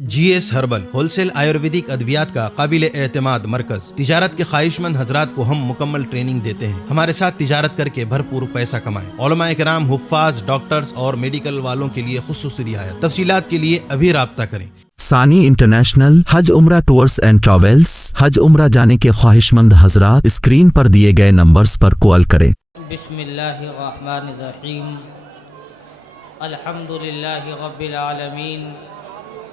جی S herbal wholesale Ayurvedic ادویات کا قابل اعتماد مرکز تجارت کے خواہش مند حضرات کو ہم مکمل ٹریننگ دیتے ہیں۔ ہمارے ساتھ تجارت کر کے بھرپور پیسہ کمائیں۔ علماء کرام، حفاظ، ڈاکٹرز اور میڈیکل والوں کے لیے خصوصی رعایت۔ تفصیلات کے لیے ابھی رابطہ کریں۔ ثانی انٹرنیشنل حج عمرہ ٹورز اینڈ ٹریولز حج عمرہ جانے کے خواہش مند حضرات اسکرین پر دیے گئے نمبرز پر کال کریں۔ بسم اللہ الرحمن الرحیم، الحمد للہ رب العالمین،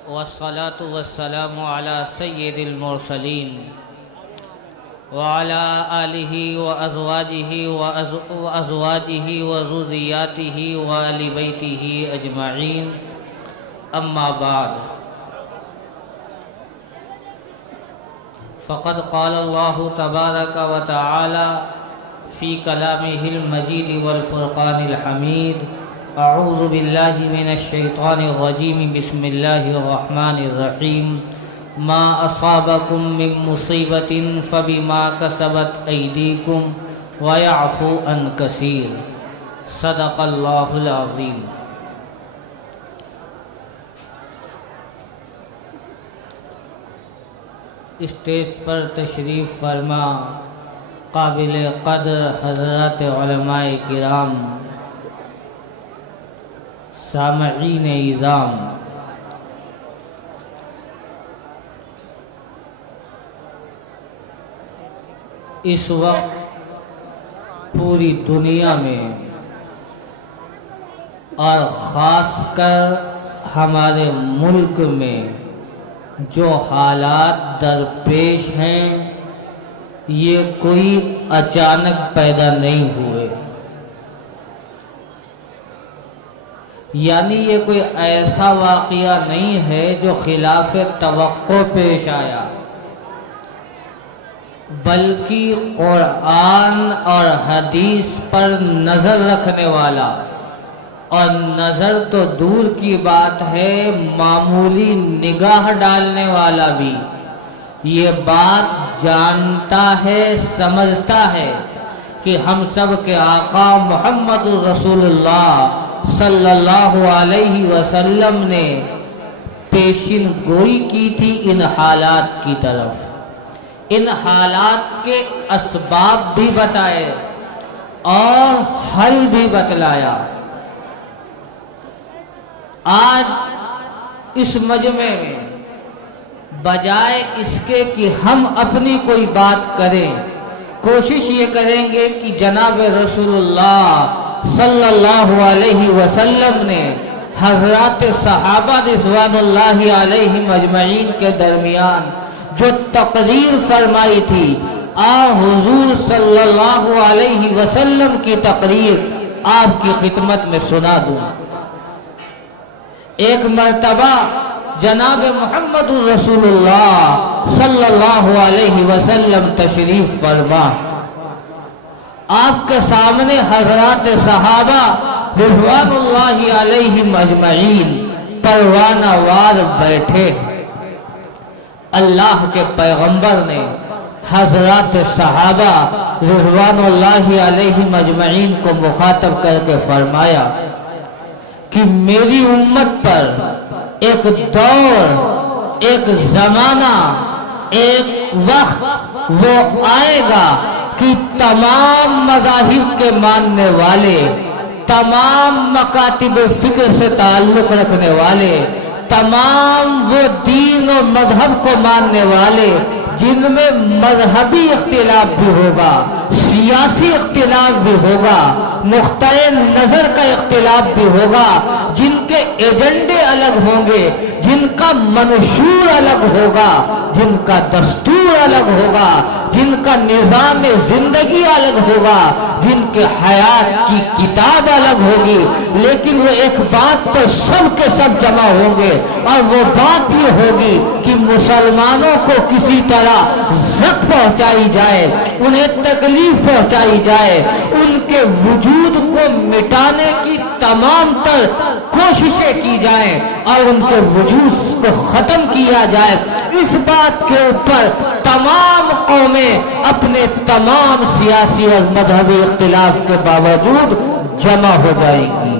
والصلاة والسلام علی سید المرسلین وعلی آلہ وازواجہ وذریاتہ وآل بیتہ اجمعین، اما بعد، فقد قال اللہ تبارک و تعالی فی کلامہ المجید والفرقان الحمید، اعوذ باللہ من الشیطان الرجیم، بسم اللہ الرحمن الرحیم، ما اصابکم من مصیبت فبما کسبت ایدیکم ویعفو عن کثیر، صدق اللہ العظیم۔ اسٹیج پر تشریف فرما قابل قدر حضرات علماء کرام، سامعین اعظام، اس وقت پوری دنیا میں اور خاص کر ہمارے ملک میں جو حالات درپیش ہیں، یہ کوئی اچانک پیدا نہیں ہوئے، یعنی یہ کوئی ایسا واقعہ نہیں ہے جو خلاف توقع پیش آیا، بلکہ قرآن اور حدیث پر نظر رکھنے والا، اور نظر تو دور کی بات ہے، معمولی نگاہ ڈالنے والا بھی یہ بات جانتا ہے، سمجھتا ہے کہ ہم سب کے آقا محمد رسول اللہ صلی اللہ علیہ وسلم نے پیشن گوئی کی تھی ان حالات کی طرف، ان حالات کے اسباب بھی بتائے اور حل بھی بتلایا۔ آج اس مجمع میں بجائے اس کے کہ ہم اپنی کوئی بات کریں، کوشش یہ کریں گے کہ جناب رسول اللہ صلی اللہ علیہ وسلم نے حضرات صحابہ رضوان اللہ علیہم اجمعین کے درمیان جو تقریر فرمائی تھی، حضور صلی اللہ علیہ وسلم کی تقریر آپ کی خدمت میں سنا دوں۔ ایک مرتبہ جناب محمد رسول اللہ صلی اللہ علیہ وسلم تشریف فرما، آپ کے سامنے حضرات صحابہ رضوان اللہ علیہم اجمعین پروانہ وار بیٹھے۔ اللہ کے پیغمبر نے حضرات صحابہ رضوان اللہ علیہم اجمعین کو مخاطب کر کے فرمایا کہ میری امت پر ایک دور، ایک زمانہ، ایک وقت وہ آئے گا کہ تمام مذاہب کے ماننے والے، تمام مکاتب فکر سے تعلق رکھنے والے، تمام وہ دین و مذہب کو ماننے والے جن میں مذہبی اختلاف بھی ہوگا، سیاسی اختلاف بھی ہوگا، نقطۂ نظر کا اختلاف بھی ہوگا، جن کے ایجنڈے الگ ہوں گے، جن کا منشور الگ ہوگا، جن کا دستور الگ ہوگا، جن کا نظام زندگی الگ ہوگا، جن کے حیات کی کتاب الگ ہوگی، لیکن وہ ایک بات پر سب کے سب جمع ہوں گے، اور وہ بات یہ ہوگی کہ مسلمانوں کو کسی طرح زخم پہنچائی جائے، انہیں تکلیف پہنچائی جائے، ان کے وجود کو مٹانے کی تمام تر کوششیں کی جائیں اور ان کے وجود کو ختم کیا جائے۔ اس بات کے اوپر تمام قومیں اپنے تمام سیاسی اور مذہبی اختلاف کے باوجود جمع ہو جائیں گی۔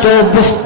24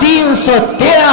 313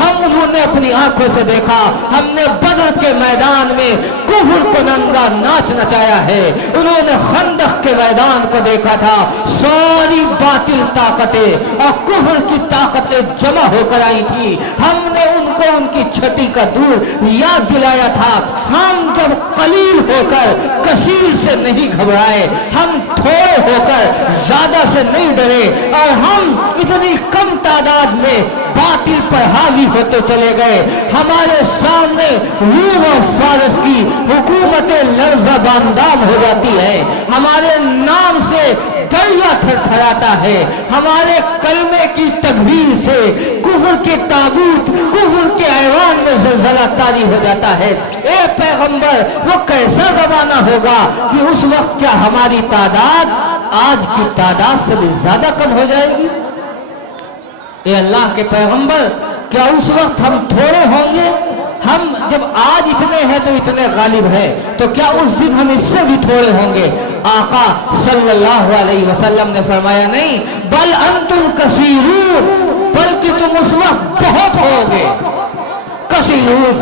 ہم انہوں نے اپنی آنکھوں سے دیکھا، ہم نے بدر کے میدان میں کفر کو ننگا ناچ نچایا ہے، انہوں نے خندق کے میدان کو دیکھا تھا، ساری باطل طاقتیں اور کفر کی طاقتیں جمع ہو کر آئی تھی، ہم نے ان کو ان کی چھٹی کا دور یاد دلایا تھا۔ ہم جب قلیل ہو کر کثیر سے نہیں گھبرائے، ہم تھوڑے ہو کر زیادہ سے نہیں ڈرے، اور ہم اتنی کم تعداد میں باطل پر حاوی ہوتے چلے گئے۔ ہمارے سامنے روم اور فارس کی حکومتیں لرزہ باندام ہو جاتی ہے، ہمارے نام سے دریا تھر تھراتا ہے، ہمارے کلمے کی تکبیر سے کفر کے تابوت، کفر کے ایوان میں زلزلہ طاری ہو جاتا ہے۔ اے پیغمبر، وہ کیسا زمانہ ہوگا کہ اس وقت کیا ہماری تعداد آج کی تعداد سے بھی زیادہ کم ہو جائے گی؟ اے اللہ کے پیغمبر، کیا اس وقت ہم تھوڑے ہوں گے؟ ہم جب آج اتنے ہیں تو اتنے غالب ہیں، تو کیا اس دن ہم اس سے بھی تھوڑے ہوں گے؟ آقا صلی اللہ علیہ وسلم نے فرمایا نہیں، بل انتم کثیرون، بلکہ تم اس وقت بہت ہوگے، کثیرون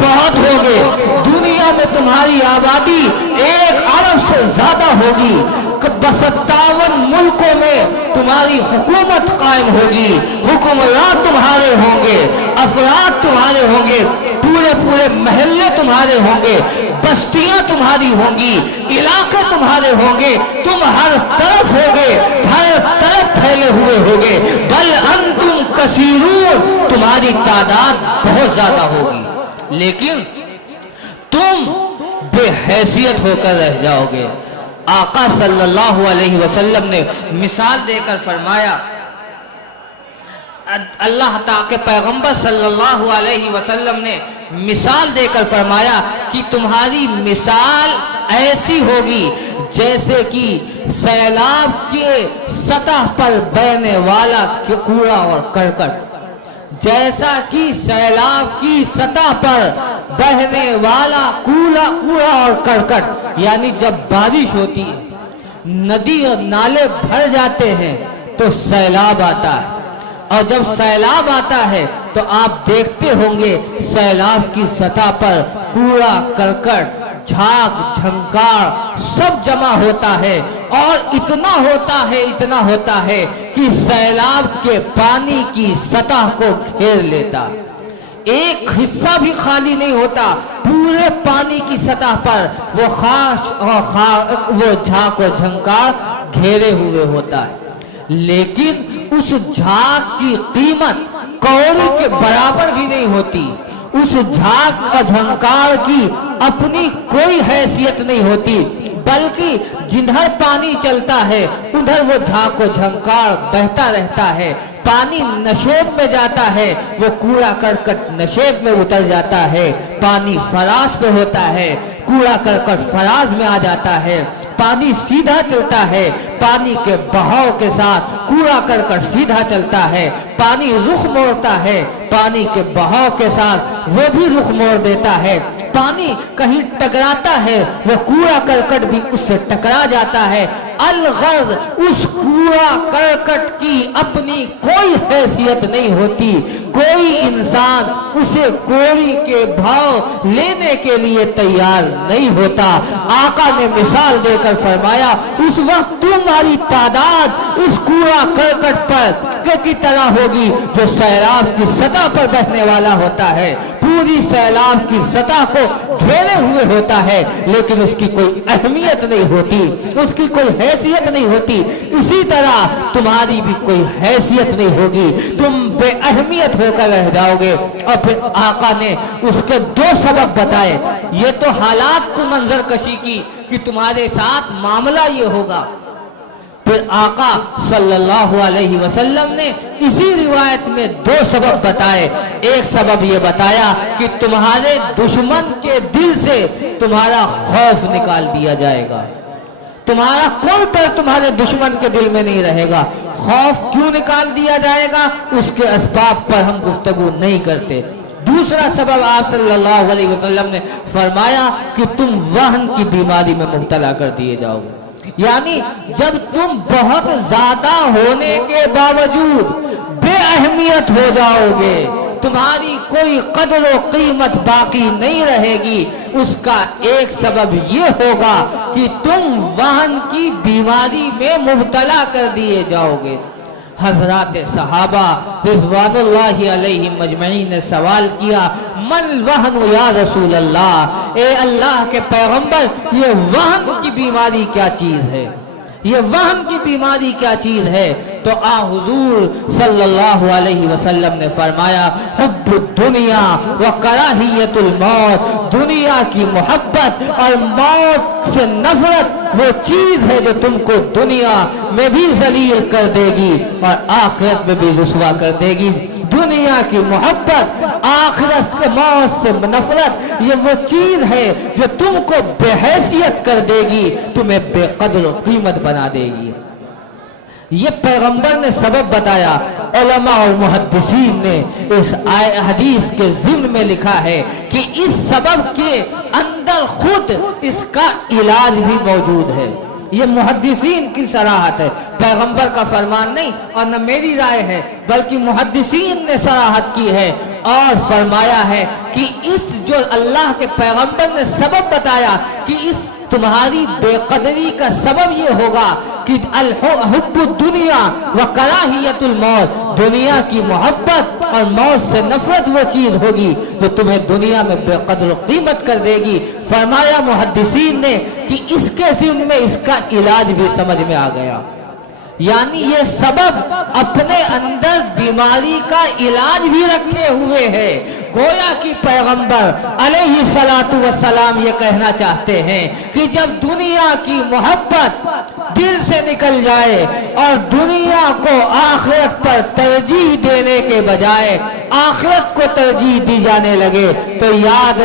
بہت ہوگے، دنیا میں تمہاری آبادی 1 ارب سے زیادہ ہوگی، 57 ملکوں میں تمہاری حکومت قائم ہوگی، حکمران تمہارے ہوں گے، افراد تمہارے ہوں گے، پورے محلے تمہارے ہوں گے، بستیاں تمہاری ہوں گی، علاقے تمہارے ہوں گے، تم ہر طرف ہوگے، ہر طرف پھیلے ہوئے ہوگے، بل انتم کثیرون، تمہاری تعداد بہت زیادہ ہوگی، لیکن تم بے حیثیت ہو کر رہ جاؤ گے۔ آقا صلی اللہ علیہ وسلم نے مثال دے کر فرمایا، اللہ تعالیٰ کے پیغمبر صلی اللہ علیہ وسلم نے مثال دے کر فرمایا کہ تمہاری مثال ایسی ہوگی جیسے کہ سیلاب کے سطح پر بہنے والا کوڑا اور کرکٹ، جیسا کہ سیلاب کی سطح پر بہنے والا کوڑا اور کرکٹ، یعنی جب بارش ہوتی ہے، ندی اور نالے بھر جاتے ہیں تو سیلاب آتا ہے، اور جب سیلاب آتا ہے تو آپ دیکھتے ہوں گے سیلاب کی سطح پر کوڑا کرکٹ، جھاگ جھنکار سب جمع ہوتا ہے، اور اتنا ہوتا ہے کہ سیلاب کے پانی کی سطح کو گھیر لیتا، ایک حصہ بھی خالی نہیں ہوتا، پورے پانی کی سطح پر وہ خاش اور وہ جھاگ و جھنکار گھیرے ہوئے ہوتا ہے، لیکن اس جھاگ کی قیمت کوڑی کے برابر بھی نہیں ہوتی، اس جھاگ اور جھنکار کی اپنی کوئی حیثیت نہیں ہوتی، بلکہ جدھر پانی چلتا ہے ادھر وہ جھاگ و جھنکار بہتا رہتا ہے، پانی نشیب میں جاتا ہے وہ کوڑا کرکٹ نشیب میں اتر جاتا ہے، پانی فراز پہ ہوتا ہے کوڑا کرکٹ فراز میں آ جاتا ہے، پانی سیدھا چلتا ہے، پانی کے بہاؤ کے ساتھ کوڑا کرکٹ سیدھا چلتا ہے، پانی رخ موڑتا ہے، پانی کے بہاؤ کے ساتھ وہ بھی رخ موڑ دیتا ہے، پانی کہیں ٹکراتا ہے وہ کوڑا کرکٹ بھی اس سے ٹکرا جاتا ہے، الغرض اس کوڑا کرکٹ کی اپنی کوئی حیثیت نہیں ہوتی، کوئی انسان اسے کوڑی کے بھاؤ لینے کے لیے تیار نہیں ہوتا۔ آقا نے مثال دے کر فرمایا اس وقت تمہاری تعداد اس کوڑا کرکٹ پر کی طرح ہوگی جو سیلاب کی سطح پر بہنے والا ہوتا ہے، پوری سیلاب کی سطح کو گھیرے ہوئے ہوتا ہے، لیکن اس کی کوئی اہمیت نہیں ہوتی، اس کی کوئی حیثیت نہیں ہوتی، اسی طرح تمہاری بھی کوئی حیثیت نہیں ہوگی، تم بے اہمیت ہو کر رہ جاؤ گے۔ اور پھر آقا نے اس کے 2 سبب بتائے، یہ تو حالات کو منظر کشی کی کہ تمہارے ساتھ معاملہ یہ ہوگا، پھر آقا صلی اللہ علیہ وسلم نے اسی روایت میں 2 سبب بتائے۔ ایک سبب یہ بتایا کہ تمہارے دشمن کے دل سے تمہارا خوف نکال دیا جائے گا، تمہارا کوئی ڈر تمہارے دشمن کے دل میں نہیں رہے گا۔ خوف کیوں نکال دیا جائے گا اس کے اسباب پر ہم گفتگو نہیں کرتے۔ دوسرا سبب آپ صلی اللہ علیہ وسلم نے فرمایا کہ تم وہن کی بیماری میں مبتلا کر دیے جاؤ گے، یعنی جب تم بہت زیادہ ہونے کے باوجود بے اہمیت ہو جاؤ گے، تمہاری کوئی قدر و قیمت باقی نہیں رہے گی، اس کا ایک سبب یہ ہوگا کہ تم وہن کی بیماری میں مبتلا کر دیے جاؤ گے۔ حضرات صحابہ رضوان اللہ علیہم مجمعین نے سوال کیا، من وہن یا رسول اللہ، اے اللہ کے پیغمبر یہ وہن کی بیماری کیا چیز ہے، یہ وہن کی بیماری کیا چیز ہے؟ تو حضور صلی اللہ علیہ وسلم نے فرمایا، حب الدنیا و کراہیت الموت، دنیا کی محبت اور موت سے نفرت وہ چیز ہے جو تم کو دنیا میں بھی ذلیل کر دے گی اور آخرت میں بھی رسوا کر دے گی۔ دنیا کی محبت، آخرت کے موت سے نفرت، یہ وہ چیز ہے جو تم کو بے حیثیت کر دے گی، تمہیں بے قدر و قیمت بنا دے گی۔ یہ پیغمبر نے سبب بتایا، علماء اور محدثین نے اس حدیث کے ضمن میں لکھا ہے کہ اس سبب کے اندر خود اس کا علاج بھی موجود ہے۔ یہ محدثین کی صراحت ہے، پیغمبر کا فرمان نہیں اور نہ میری رائے ہے، بلکہ محدثین نے صراحت کی ہے اور فرمایا ہے کہ اس جو اللہ کے پیغمبر نے سبب بتایا کہ اس تمہاری بے قدری کا سبب یہ ہوگا کہ حب الدنیا و کراہیت الموت، دنیا کی محبت اور موت سے نفرت وہ چیز ہوگی جو تمہیں دنیا میں بے قدر و قیمت کر دے گی۔ فرمایا محدثین نے کہ اس کے ذمہ میں اس کا علاج بھی سمجھ میں آ گیا، یعنی یہ سبب اپنے اندر بیماری کا علاج بھی رکھے ہوئے ہے۔ گویا کہ پیغمبر علیہ السلام یہ کہنا چاہتے ہیں کہ جب دنیا کی محبت دل سے نکل جائے اور دنیا کو آخرت پر ترجیح دینے کے بجائے آخرت کو ترجیح دی جانے لگے تو یاد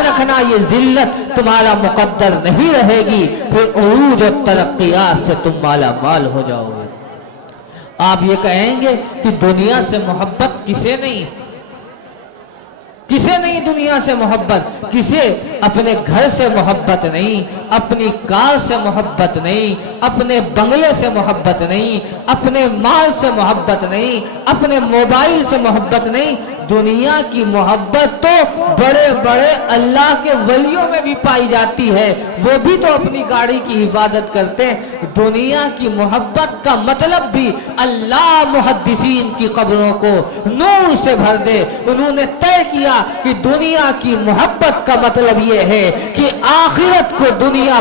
رکھنا یہ ذلت تمہارا مقدر نہیں رہے گی، پھر عروج و ترقیات سے تم مالا مال ہو جاؤ گے۔ آپ یہ کہیں گے کہ دنیا سے محبت کسے نہیں دنیا سے محبت، کسے اپنے گھر سے محبت نہیں، اپنی کار سے محبت نہیں، اپنے بنگلے سے محبت نہیں، اپنے مال سے محبت نہیں، اپنے موبائل سے محبت نہیں۔ دنیا کی محبت تو بڑے بڑے اللہ کے ولیوں میں بھی پائی جاتی ہے، وہ بھی تو اپنی گاڑی کی حفاظت کرتے ہیں۔ دنیا کی محبت کا مطلب بھی اللہ محدثین کی قبروں کو نور سے بھر دے۔ انہوں نے طے کیا کہ دنیا کی محبت کا مطلب یہ ہے کہ آخرت کو دنیا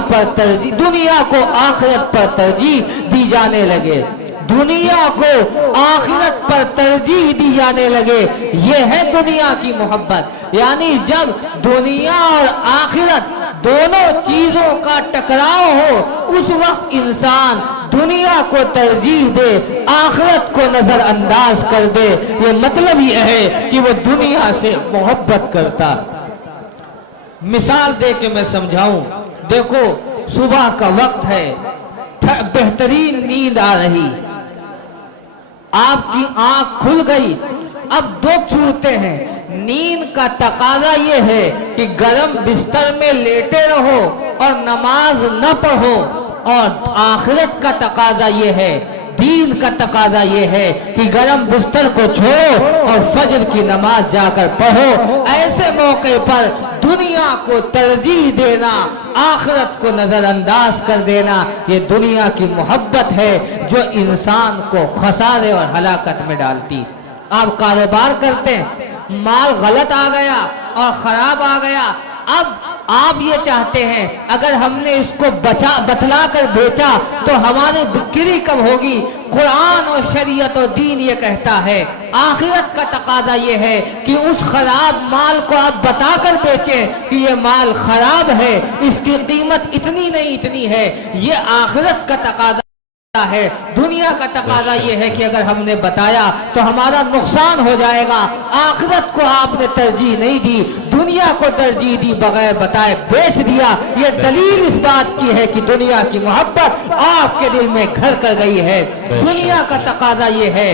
کو آخرت پر ترجیح دی جانے لگے، دنیا کو آخرت پر ترجیح دی جانے لگے، یہ ہے دنیا کی محبت۔ یعنی جب دنیا اور آخرت دونوں چیزوں کا ٹکراؤ ہو اس وقت انسان دنیا کو ترجیح دے، آخرت کو نظر انداز کر دے، یہ مطلب یہ ہے کہ وہ دنیا سے محبت کرتا۔ مثال دے کے میں سمجھاؤں، دیکھو صبح کا وقت ہے، بہترین نیند آ رہی، آپ کی آنکھ کھل گئی، اب دو صورتیں ہیں۔ نیند کا تقاضا یہ ہے کہ گرم بستر میں لیٹے رہو اور نماز نہ پڑھو، اور آخرت کا تقاضا یہ ہے، دین کا تقاضا یہ ہے کہ گرم بستر کو چھوڑو اور فجر کی نماز جا کر پڑھو۔ ایسے موقع پر دنیا کو ترجیح دینا، آخرت کو نظر انداز کر دینا، یہ دنیا کی محبت ہے جو انسان کو خسارے اور ہلاکت میں ڈالتی۔ آپ کاروبار کرتے ہیں، مال غلط آ گیا اور خراب آ گیا، اب آپ یہ چاہتے ہیں اگر ہم نے اس کو بتلا کر بیچا تو ہماری بکری کب ہوگی؟ قرآن اور شریعت و دین یہ کہتا ہے، آخرت کا تقاضا یہ ہے کہ اس خراب مال کو آپ بتا کر بیچیں کہ یہ مال خراب ہے، اس کی قیمت اتنی نہیں اتنی ہے، یہ آخرت کا تقاضا ہے۔ دنیا کا تقاضا یہ ہے کہ اگر ہم نے بتایا تو ہمارا نقصان ہو جائے گا، آخرت کو آپ نے ترجیح نہیں دی، دنیا کو ترجیح دی، بغیر بتائے بیچ دیا۔ یہ دلیل اس بات کی ہے کہ دنیا کی محبت آپ کے دل میں گھر کر گئی ہے۔ دنیا کا تقاضا یہ ہے